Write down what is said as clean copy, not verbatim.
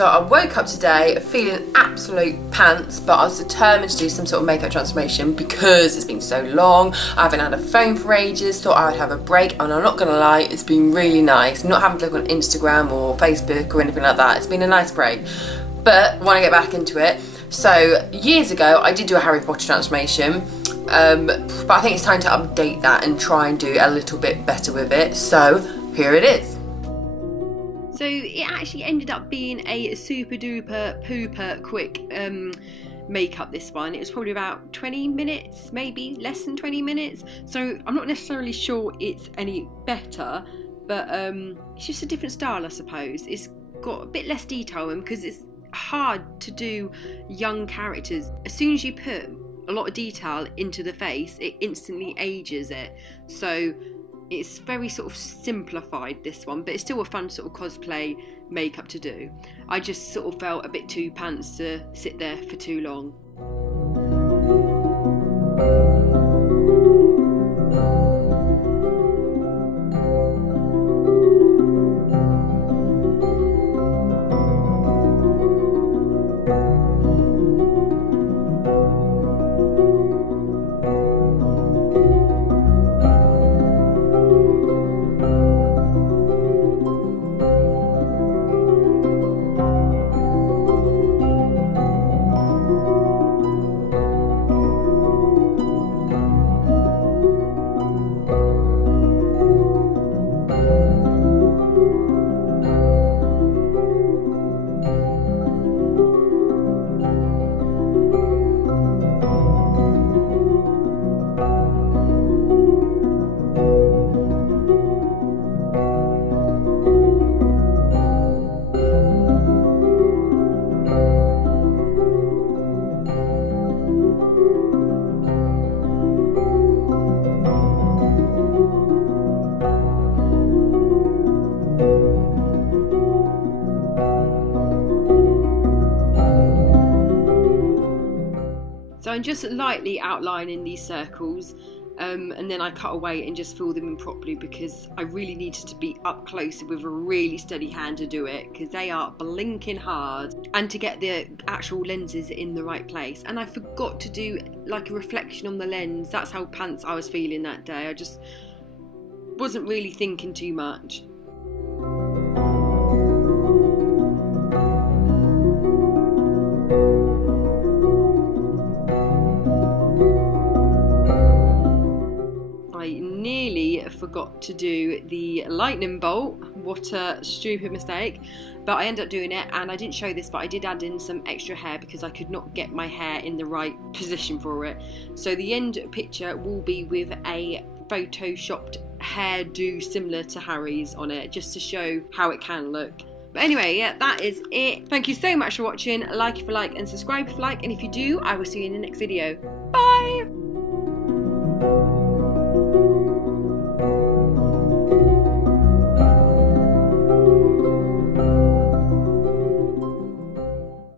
So I woke up today feeling absolute pants, but I was determined to do some sort of makeup transformation because it's been so long. I haven't had a phone for ages, thought I would have a break, and I'm not gonna lie, it's been really nice. Not having to look on Instagram or Facebook or anything like that. It's been a nice break, but I want to get back into it. So years ago, I did do a Harry Potter transformation, but I think it's time to update that and try and do a little bit better with it. So here it is. So it actually ended up being a super duper pooper quick makeup, this one. It was probably about 20 minutes, maybe less than 20 minutes. So I'm not necessarily sure it's any better, but it's just a different style, I suppose. It's got a bit less detail in because it's hard to do young characters. As soon as you put a lot of detail into the face, it instantly ages it. So it's very sort of simplified, this one, but it's still a fun sort of cosplay makeup to do. I just sort of felt a bit too pants to sit there for too long. So I'm just lightly outlining these circles, and then I cut away and just fill them in properly because I really needed to be up close with a really steady hand to do it because they are blinking hard, and to get the actual lenses in the right place. And I forgot to do like a reflection on the lens. That's how pants I was feeling that day. I just wasn't really thinking too much. Forgot to do the lightning bolt. What a stupid mistake, but I ended up doing it, and I didn't show this, but I did add in some extra hair because I could not get my hair in the right position for it. So the end picture will be with a photoshopped hairdo similar to Harry's on it, just to show how it can look. But anyway, yeah, that is it. Thank you so much for watching. Like if you like and subscribe if you like, and if you do, I will see you in the next video. Bye!